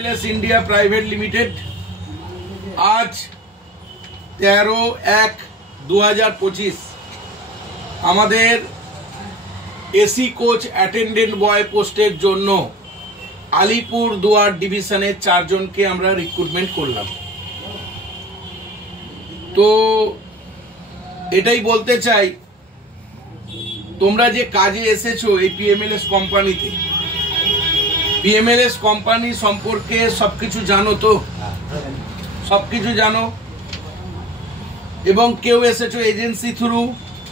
India private limited आज 13/1/2025 আমাদের AC coach attendant বয় পোস্টের জন্য আলিপুরদুয়ার ডিভিশনের 4 জনকে আমরা রিক্রুটমেন্ট করলাম। তো এটাই বলতে চাই, তোমরা যে কাজে এসেছো এই পিএমএলএস কোম্পানিতে, পিএমএলএস কোম্পানি সম্পর্কে সবকিছু জানো তো? সবকিছু জানো। এবং কেউ এসেছো এজেন্সি থ্রু,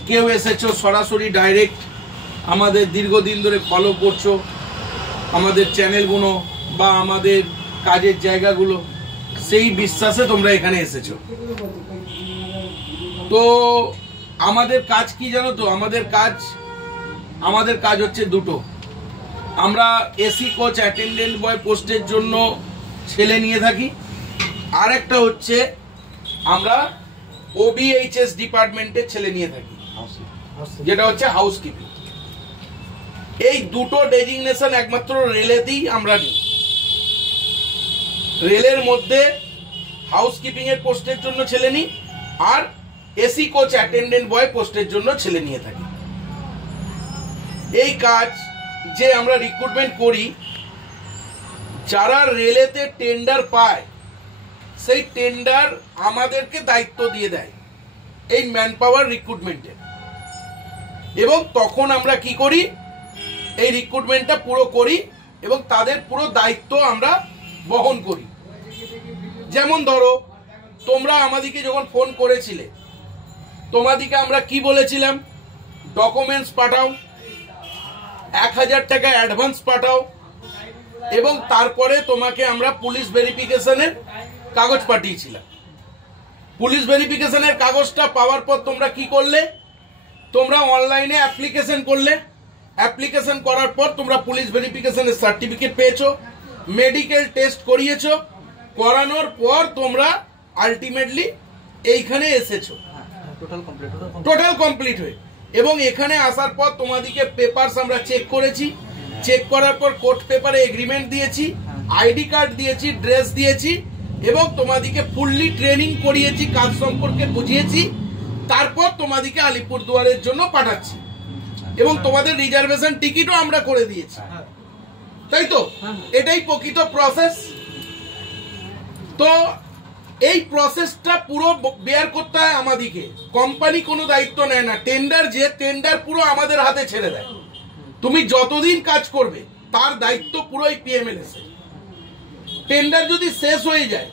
কেউ এসেছো সরাসরি ডাইরেক্ট। আমাদের দীর্ঘদিন ধরে ফলো করছো আমাদের চ্যানেলগুলো বা আমাদের কাজের জায়গাগুলো, সেই বিশ্বাসে তোমরা এখানে এসেছো। তো আমাদের কাজ কি জানো তো? আমাদের কাজ হচ্ছে দুটো। আমরা এসি কোচ অ্যাটেন্ডেন্ট বয় পোস্টের জন্য ছেলে নিয়ে থাকি, আর একটা হচ্ছে আমরা ওবিএইচএস ডিপার্টমেন্টের ছেলে নিয়ে থাকি, যেটা হচ্ছে হাউসকিপিং। এই দুটো ডেজিগনেশন একমাত্র রেলেতেই আমরা নিই। রেলের মধ্যে হাউসকিপিং এর পোস্টের জন্য ছেলে নিই, আর এসি কোচ অ্যাটেন্ডেন্ট বয় পোস্টের জন্য ছেলে নিয়ে থাকি। এই কাজ যে আমরা রিক্রুটমেন্ট করি, যারা রেলেতে টেন্ডার পায় সেই টেন্ডার আমাদেরকে দায়িত্ব দিয়ে দেয় এই ম্যান পাওয়ার রিক্রুটমেন্টের, এবং তখন আমরা কি করি, এই রিক্রুটমেন্টটা পুরো করি এবং তাদের পুরো দায়িত্ব আমরা বহন করি। যেমন ধরো, তোমরা আমাদেরকে যখন ফোন করেছিলে, তোমাদেরকে আমরা কি বলেছিলাম? ডকুমেন্টস পাঠাও, 1000 টাকা অ্যাডভান্স পাঠাও, এবং তারপরে তোমাকে আমরা পুলিশ ভেরিফিকেশনের কাগজ পাঠিয়েছিলাম। পুলিশ ভেরিফিকেশনের কাগজটা পাওয়ার পর তোমরা কি করলে? তোমরা অনলাইনে অ্যাপ্লিকেশন করলে। অ্যাপ্লিকেশন করার পর তোমরা পুলিশ ভেরিফিকেশনের সার্টিফিকেট পেয়েছো, মেডিকেল টেস্ট করিয়েছো, করানোর পর তোমরা আলটিমেটলি এইখানে এসেছো টোটাল কমপ্লিট হয়ে। এবং এখানে আসার পর তোমাদেরকে পেপারস আমরা চেক করেছি। চেক করার পর কোর্ট পেপারে এগ্রিমেন্ট দিয়েছি, আইডি কার্ড দিয়েছি, ড্রেস দিয়েছি, এবং তোমাদেরকে ফুললি ট্রেনিং করিয়েছি, কাজ সম্পর্কে বুঝিয়েছি। তারপর তোমাদেরকে আলিপুরদুয়ারের জন্য পাঠাচ্ছি, এবং তোমাদের রিজার্ভেশন টিকিটও আমরা করে দিয়েছি, তাই তো? এটাই প্রকৃত প্রসেস। তো এই প্রসেসটা পুরো বেয়ার করতে হয় আমাদেরকে। কোম্পানি কোনো দায়িত্ব নেয় না। টেন্ডার পুরো আমাদের হাতে ছেড়ে দেয়। তুমি যতদিন কাজ করবে তার দায়িত্ব পুরো এই পিএমএলএস এর। টেন্ডার যদি শেষ হয়ে যায়,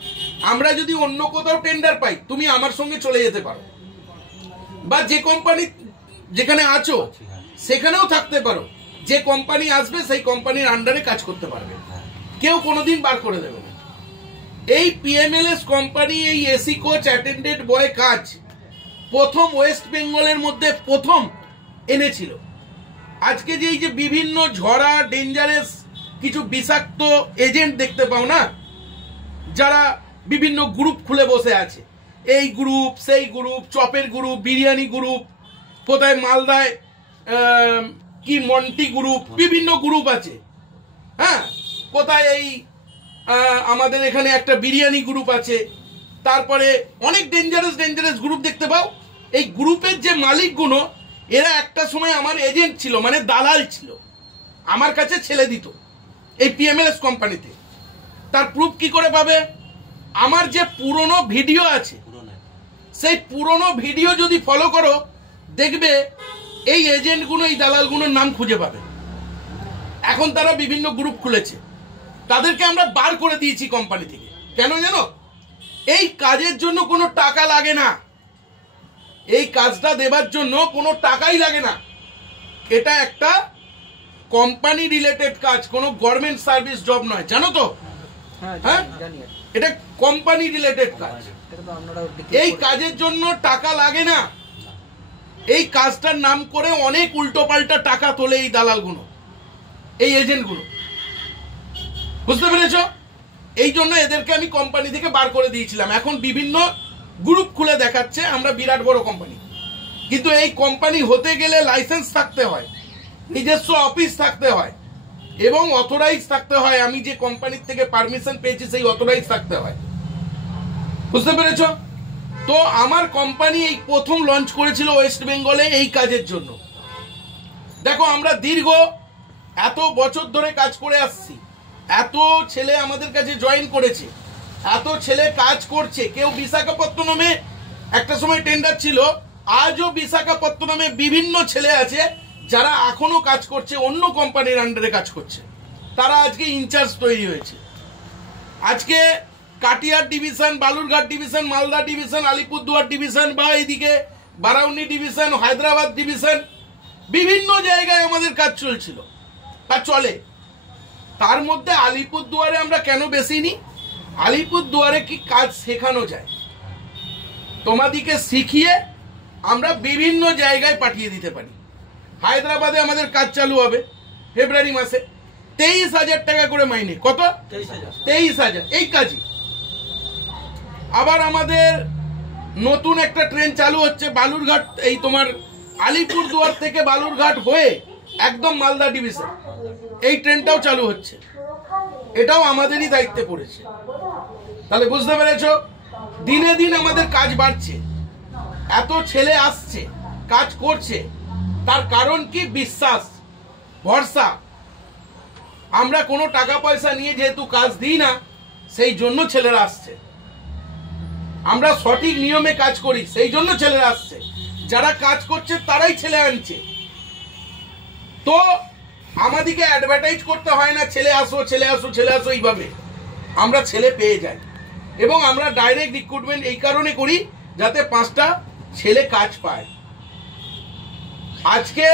আমরা যদি অন্য কোথাও টেন্ডার পাই, তুমি আমার সঙ্গে চলে যেতে পারো, বা যে কোম্পানি যেখানে আছো সেখানেও থাকতে পারো। যে কোম্পানি আসবে সেই কোম্পানির আন্ডারে কাজ করতে পারবে, কেউ কোনোদিন বার করে দেবে না। এই পিএমএলএস কোম্পানি এই এসি কোচ অ্যাটেন্ডেন্ট বয় কাজ প্রথম ওয়েস্ট বেঙ্গলের মধ্যে প্রথম এনেছিল। আজকে যে এই যে বিভিন্ন ঝরা ডেঞ্জারাস কিছু বিষাক্ত এজেন্ট দেখতে পাও না, যারা বিভিন্ন গ্রুপ খুলে বসে আছে, এই গ্রুপ সেই গ্রুপ, চপের গ্রুপ, বিরিয়ানি গ্রুপ, কোথায় মালদায় কি মন্টি গ্রুপ, বিভিন্ন গ্রুপ আছে। হ্যাঁ, কোথায় এই আমাদের এখানে একটা বিরিয়ানি গ্রুপ আছে। তারপরে অনেক ডেঞ্জারাস গ্রুপ দেখতে পাও। এই গ্রুপের যে মালিকগুলো, এরা একটা সময় আমার এজেন্ট ছিল, মানে দালাল ছিল, আমার কাছে ছেলে দিত এই পিএমএলএস কোম্পানিতে। তার প্রুফ কি করে পাবে? আমার যে পুরনো ভিডিও আছে, সেই পুরনো ভিডিও যদি ফলো করো, দেখবে এই এজেন্টগুলো, এই দালালগুলোর নাম খুঁজে পাবে। এখন তারা বিভিন্ন গ্রুপ খুলেছে, তাদেরকে আমরা বার করে দিয়েছি কোম্পানি থেকে। কেন জানো? এই কাজের জন্য কোনো টাকা লাগে না। এই কাজটা দেবার জন্য কোনো টাকাই লাগে না। এটা একটা কোম্পানি রিলেটেড কাজ, কোনো গভর্নমেন্ট সার্ভিস জব নয়, জানো তো? হ্যাঁ, এটা কোম্পানি রিলেটেড কাজ। এই কাজের জন্য টাকা লাগে না। এই কাজটার নাম করে অনেক উল্টো পাল্টা টাকা তোলে এই দালালগুলো, এই এজেন্টগুলো। বুঝতে পেরেছ? এই জন্য এদেরকে আমি কোম্পানি থেকে বার করে দিয়েছিলাম। এখন বিভিন্ন গ্রুপ খুলে দেখাচ্ছে আমরা বিরাট বড় কোম্পানি, কিন্তু এই কোম্পানি হতে গেলে লাইসেন্স থাকতে হয়, নিজস্ব অফিস থাকতে হয়, এবং অথরাইজ থাকতে হয়। আমি যে কোম্পানির থেকে পারমিশন পেয়েছি সেই অথরাইজ থাকতে হয়। বুঝতে পেরেছো? তো আমার কোম্পানি এই প্রথম লঞ্চ করেছিল ওয়েস্ট বেঙ্গলে এই কাজের জন্য। দেখো আমরা দীর্ঘ এত বছর ধরে কাজ করে আসছি, এত ছেলে আমাদের কাছে জয়েন করেছে, এত ছেলে কাজ করছে। কেউ বিশাখাপত্তনমে একটা সময় টেন্ডার ছিল, আজও বিশাখাপত্তনমে বিভিন্ন ছেলে আছে যারা এখনো কাজ করছে, অন্য কোম্পানির আন্ডারে কাজ করছে। তারা আজকে ইনচার্জ তৈরি হয়েছে। আজকে Katihar division, Balurghat division, Malda division, Alipurduar division বা এইদিকে বারাউনি ডিভিশন, হায়দ্রাবাদ ডিভিশন, বিভিন্ন জায়গায় আমাদের কাজ চলছিল বা চলে। তার মধ্যে আলিপুরদুয়ারে আমরা কেন বেশি নিই? আলিপুরদুয়ারে কি কাজ শেখানো যায়, তোমাদিকে শিখিয়ে আমরা বিভিন্ন জায়গায় পাঠিয়ে দিতে পারি। হায়দ্রাবাদে আমাদের কাজ চালু হবে ফেব্রুয়ারি মাসে, 23,000 টাকা করে মাইনে। কত? 23,000 এই কাজই। আবার আমাদের নতুন একটা ট্রেন চালু হচ্ছে বালুরঘাট, এই তোমার আলিপুরদুয়ার থেকে বালুরঘাট হয়ে একদম মালদা ডিভিশন, এই ট্রেনটাও চালু হচ্ছে। এটাও আমাদেরই দায়িত্বে পড়েছে। তাহলে বুঝতে পেরেছো, দিনে দিন আমাদের কাজ বাড়ছে, এত ছেলে আসছে, কাজ করছে। তার কারণ কি? বিশ্বাস, ভরসা। আমরা কোনো টাকা পয়সা নিয়ে যেহেতু কাজ দিই না, সেই জন্য ছেলেরা আসছে। আমরা সঠিক নিয়মে কাজ করি, সেই জন্য ছেলেরা আসছে। যারা কাজ করছে তারাই ছেলে আনছে। তো আমাদেরকে অ্যাডভার্টাইজ করতে হয় না ছেলে আসো ছেলে আসো ছেলে আসো, এইভাবে আমরা ছেলে পেয়ে যাই। এবং আমরা ডাইরেক্ট রিক্রুটমেন্ট এই কারণে করি যাতে 5টা ছেলে কাজ পায়। আজকে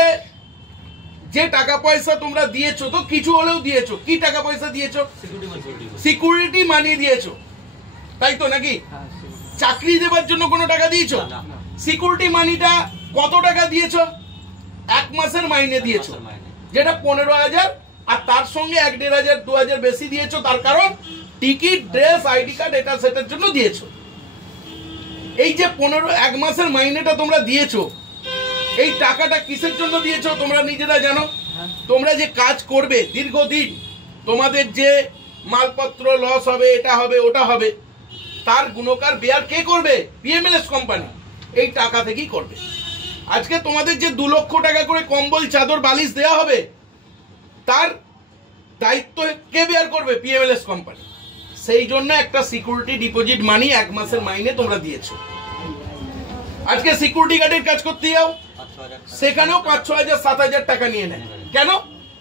যে টাকা পয়সা তোমরা দিয়েছো, তো কিছু হলেও দিয়েছো। কি টাকা পয়সা দিয়েছো? সিকিউরিটি মানি দিয়েছো, তাই তো নাকি? চাকরি দেবার জন্য কোনো টাকা দিয়েছো? সিকিউরিটি মানিটা কত টাকা দিয়েছো? 1 মাসের মাইনে দিয়েছো, যেটা 15,000, আর তার সঙ্গে 1,500 2,000 বেশি দিয়েছো। তার কারণ টিকিট, ড্রেস, আইডি কার্ড, এটা সেটার জন্য দিয়েছো। এই যে 1 মাসের মাইনেটা তোমরা দিয়েছো, এই টাকাটা কিসের জন্য দিয়েছো তোমরা নিজেরা জানো? তোমরা যে কাজ করবে দীর্ঘদিন, তোমাদের যে মালপত্র লস হবে, এটা হবে ওটা হবে, তার গুণকার বেয়ার কে করবে? পিএমএলএস কোম্পানি এই টাকা থেকেই করবে। আজকে তোমাদের যে 2 লক্ষ টাকা করে কম্বল, চাদর, বালিশ দেওয়া হবে, তার দায়িত্ব কে বেয়ার করবে? PMLS company. সেই জন্য একটা সিকিউরিটি ডিপোজিট মানি 1 মাসের মাইনে তোমরা দিয়েছো। আজকে সিকিউরিটি গার্ডের কাজ করতে যাও, সেখানেও 5-6,000 7,000 টাকা নিয়ে নেয়। কেন?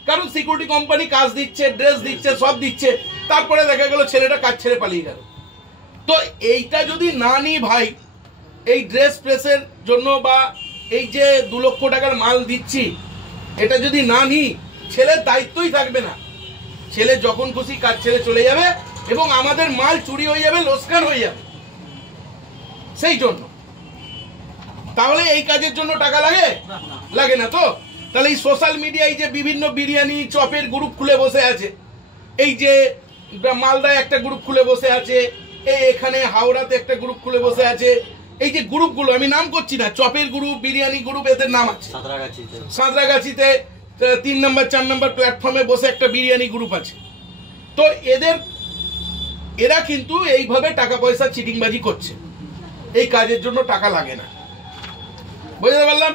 কারণ সিকিউরিটি কোম্পানি কাজ দিচ্ছে, ড্রেস দিচ্ছে, সব দিচ্ছে, তারপরে দেখা গেল ছেলেটা কাজ ছেড়ে পালিয়ে গেল। তো এইটা যদি না নিই ভাই, এই ড্রেস প্রেসের জন্য বা এই যে 2 লক্ষ টাকার মাল দিচ্ছি, এটা যদি না নিই, ছেলের দায়িত্বই থাকবে না। ছেলে যখন খুশি কাজ ছেড়ে চলে যাবে এবং আমাদের মাল চুরি হয়ে যাবে, লোকসান হয়ে যাবে। সেই জন্য তাহলে এই কাজের জন্য টাকা লাগে? লাগে না তো। তাহলে এই সোশ্যাল মিডিয়ায় যে বিভিন্ন বিরিয়ানি চপের গ্রুপ খুলে বসে আছে, এই যে মালদায় একটা গ্রুপ খুলে বসে আছে, এই এখানে হাওড়াতে একটা গ্রুপ খুলে বসে আছে, এই যে গ্রুপগুলো আমি নাম করছি না, চপের গ্রুপ, বিরিয়ানি গ্রুপ, এদের নাম আছে। সাঁতরাগাছিতে 3 নম্বর 4 নম্বর প্ল্যাটফর্মে বসে একটা বিরিয়ানি গ্রুপ আছে। তো এরা কিন্তু এইভাবে টাকা পয়সা চিটিংবাজি করছে। এই কাজের জন্য টাকা লাগে না। বুঝতে পারলাম।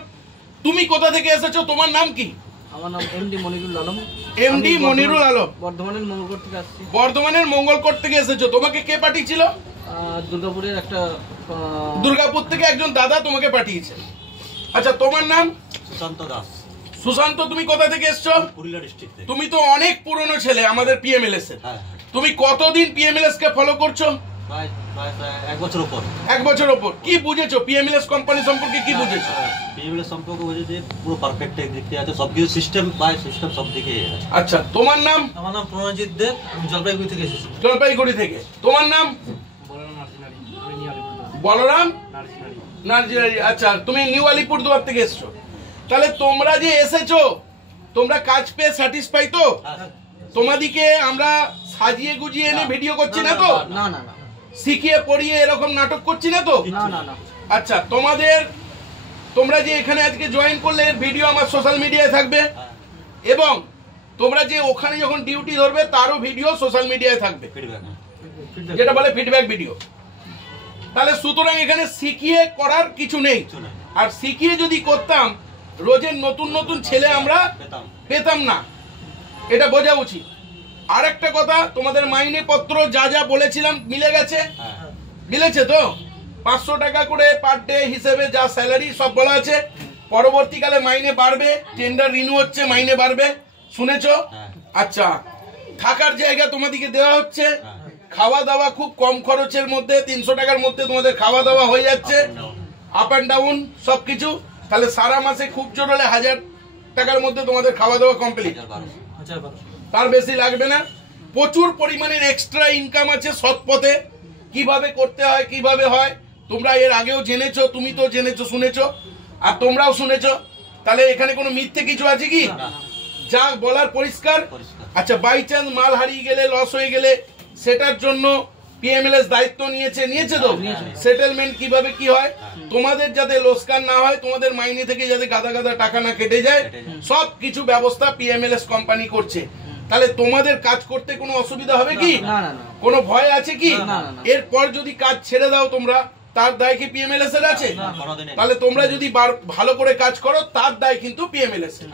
তুমি কোথা থেকে এসেছো? তোমার নাম কি? আমার নাম এমডি মনিরুল আলম। এমডি মনিরুল আলম, বর্ধমানের মঙ্গলকোট থেকে আসছি। বর্ধমানের মঙ্গলকোট থেকে এসেছো। তোমাকে কে পাঠিয়েছিল? দুর্গাপুরের একটা, দুর্গাপুর থেকে একজন দাদা তোমাকে পাঠিয়েছে। আচ্ছা, তোমার নাম? সুশান্ত দাস। সুশান্ত, তুমি কোথা থেকে এসছো? পুরুলিয়া ডিস্ট্রিক্ট থেকে। তুমি তো অনেক পুরনো ছেলে আমাদের পিএমএলএস এর। হ্যাঁ। তুমি কতদিন পিএমএলএস কে ফলো করছো? প্রায় 1 বছর উপর। 1 বছর উপর। কি বুঝেছো পিএমএলএস কোম্পানি সম্পর্কে? কি বুঝেছো? পিএমএলএস সম্পর্কে বুঝেছি পুরো পারফেক্ট দিক থেকে আছে, সবকিছু সিস্টেম বাই সিস্টেম সব দিকে আছে। আচ্ছা, তোমার নাম? আমার নাম প্রণজিৎ দেব, আমি জলপাইগুড়ি থেকে এসেছি। জলপাইগুড়ি থেকে। তোমার নাম? বলরাম নার্জিনারি। আচ্ছা, তুমি নিউ আলিপুরদুয়ার থেকে এসছো। তাহলে তোমরা যে এসেছো, তোমরা কাজ পেয়ে স্যাটিসফাই তো? তোমাদিকে আমরা সাজিয়ে গুজিয়ে এনে ভিডিও করছি না তো? না না না, শিখিয়ে পড়িয়ে এরকম নাটক করছি না তো? না না না। আচ্ছা, তোমরা যে এখানে আজকে জয়েন করলে, এর ভিডিও আমার সোশ্যাল মিডিয়ায় থাকবে এবং তোমরা যে ওখানে যখন ডিউটি ধরবে তারও ভিডিও সোশ্যাল মিডিয়ায় থাকবে, ফিডব্যাক যেটা বলে ফিডব্যাক ভিডিও। তাহলে সুতরাং এখানে শিখিয়ে করার কিছু নেই। কিছু নেই। আর শিখিয়ে যদি করতাম রোজের নতুন নতুন ছেলে আমরা পেতাম না, এটা বোঝা উচিত। আর একটা কথা, তোমাদের মাইনে পত্র যা যা বলেছিলাম মিলে গেছে? হ্যাঁ মিলেছে তো? 500 টাকা করে পার ডে হিসেবে যা স্যালারি সব বলা আছে। পরবর্তীকালে মাইনে বাড়বে, টেন্ডার রিনিউ হচ্ছে, মাইনে বাড়বে, শুনেছো? হ্যাঁ। আচ্ছা, থাকার জায়গা তোমাদেরকে দেওয়া হচ্ছে, হ্যাঁ। খাওয়া দাওয়া খুব কম খরচের মধ্যে 300 টাকার মধ্যে তোমাদের খাওয়া দাওয়া হয়ে যাচ্ছে, আপ অ্যান্ড ডাউন সবকিছু। তাহলে সারা মাসে খুব জোর হলে 1000 টাকার মধ্যে তোমাদের খাওয়া দাওয়া কমপ্লিট, 1200 তার বেশি লাগবে না। প্রচুর পরিমাণের এক্সট্রা ইনকাম আছে সৎ পথে। কিভাবে করতে হয়, কিভাবে হয়, তোমরা এর আগেও জেনেছো, তুমি তো জেনেছো, শুনেছো, আর তোমরাও শুনেছো। তাহলে এখানে কোনো মিথ্যে কিছু আছে কি? যা বলার পরিষ্কার। পরিষ্কার। আচ্ছা, বাই চান্স মাল হারিয়ে গেলে, লস হয়ে গেলে, সেটার জন্য পিএমএলএস দায়িত্ব নিয়েছে তো? সেটেলমেন্ট কিভাবে কি হয়, তোমাদের যাতে লোকসান না হয়, তোমাদের মাইনে থেকে যাতে গাদা গাদা টাকা না কেটে যায়, সব কিছু ব্যবস্থা পিএমএলএস কোম্পানি করছে। তাহলে তোমাদের কাজ করতে কোনো অসুবিধা হবে কি? না না না, কোনো ভয় আছে কি? না, না, না। এরপর যদি কাজ ছেড়ে দাও তোমরা, তার দায় কি পিএমএলএস এর আছে? তাহলে তোমরা যদি ভালো করে কাজ করো, তার দায় কিন্তু পিএমএলএস এর,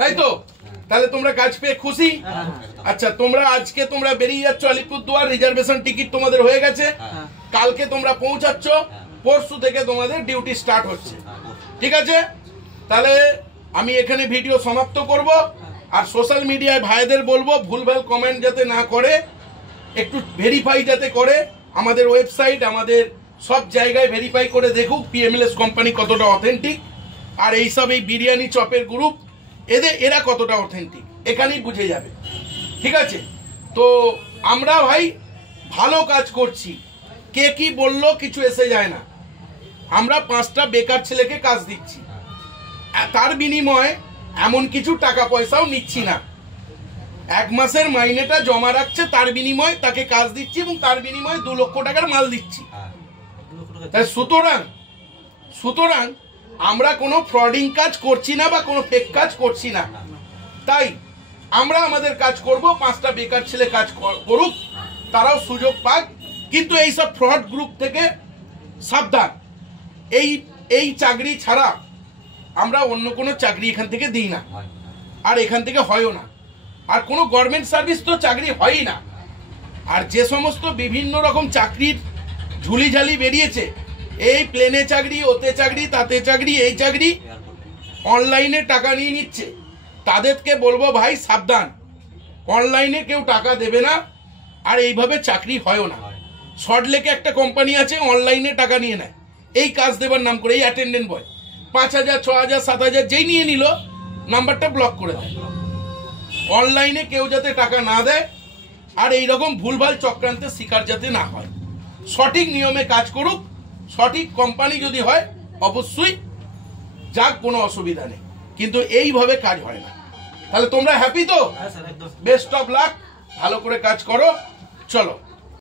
তাই তো? তাহলে তোমরা কাজ পেয়ে খুশি? আচ্ছা, তোমরা আজকে তোমরা বেরিয়ে যাচ্ছ আলিপুরদুয়ার, রিজার্ভেশন টিকিট তোমাদের হয়ে গেছে, কালকে তোমরা পৌঁছাচ্ছ, পরশু থেকে তোমাদের ডিউটি স্টার্ট হচ্ছে, ঠিক আছে? তাহলে আমি এখানে ভিডিও সমাপ্ত করব। আর সোশ্যাল মিডিয়ায় ভাইদের বলবো ভুলভাল কমেন্ট যাতে না করে, একটু ভেরিফাই যাতে করে, আমাদের ওয়েবসাইট, আমাদের সব জায়গায় ভেরিফাই করে দেখুক পিএমএলএস কোম্পানি কতটা অথেন্টিক, আর এইসব এই বিরিয়ানি চপের গ্রুপ এরা কতটা অথেন্টিক, এখানেই বুঝে যাবে, ঠিক আছে? তো আমরা ভাই ভালো কাজ করছি, কে কি বললো কিছু এসে যায় না। আমরা 5টা বেকার ছেলেকে কাজ দিচ্ছি, তার বিনিময়ে এমন কিছু টাকা পয়সাও নিচ্ছি না। 1 মাসের মাইনেটা জমা রাখছে, তার বিনিময়ে তাকে কাজ দিচ্ছি, এবং তার বিনিময়ে 2 লক্ষ টাকার মাল দিচ্ছি। তাই সুতরাং আমরা কোনো ফ্রডিং কাজ করছি না বা কোনো ফেক কাজ করছি না। তাই আমরা আমাদের কাজ করব, 5টা বেকার ছেলে কাজ করুক, তারাও সুযোগ পাক। কিন্তু এইসব ফ্রড গ্রুপ থেকে সাবধান। এই চাকরি ছাড়া আমরা অন্য কোনো চাকরি এখান থেকে দিই না, আর এখান থেকে হয়ও না। আর কোনো গভর্নমেন্ট সার্ভিস তো চাকরি হয়ই না। আর যে সমস্ত বিভিন্ন রকম চাকরির ঝুলিঝালি বেরিয়েছে, এই প্লেনে চাকরি, ওতে চাকরি, তাতে চাকরি, এই চাকরি, অনলাইনে টাকা নিয়ে নিচ্ছে, তাদেরকে বলবো ভাই সাবধান, অনলাইনে কেউ টাকা দেবে না, আর এইভাবে চাকরি হয়ও না। সল্টলেকে একটা কোম্পানি আছে, অনলাইনে টাকা নিয়ে নেয় এই কাজ দেবার নাম করে, এই অ্যাটেন্ডেন্ট বয় 5,000, 6,000, 7,000 যেই নিয়ে নিল, নাম্বারটা ব্লক করে দেয়। অনলাইনে কেউ যাতে টাকা না দেয়, আর এইরকম ভুলভাল চক্রান্তের শিকার যাতে না হয়, সঠিক নিয়মে কাজ করুক। সঠিক কোম্পানি যদি হয় অবশ্যই যাক, কোনো অসুবিধা নেই, কিন্তু এইভাবে কাজ হয় না। তাহলে তোমরা হ্যাপি তো? হ্যাঁ স্যার, একদম। বেস্ট অফ লাক, ভালো করে কাজ করো, চলো।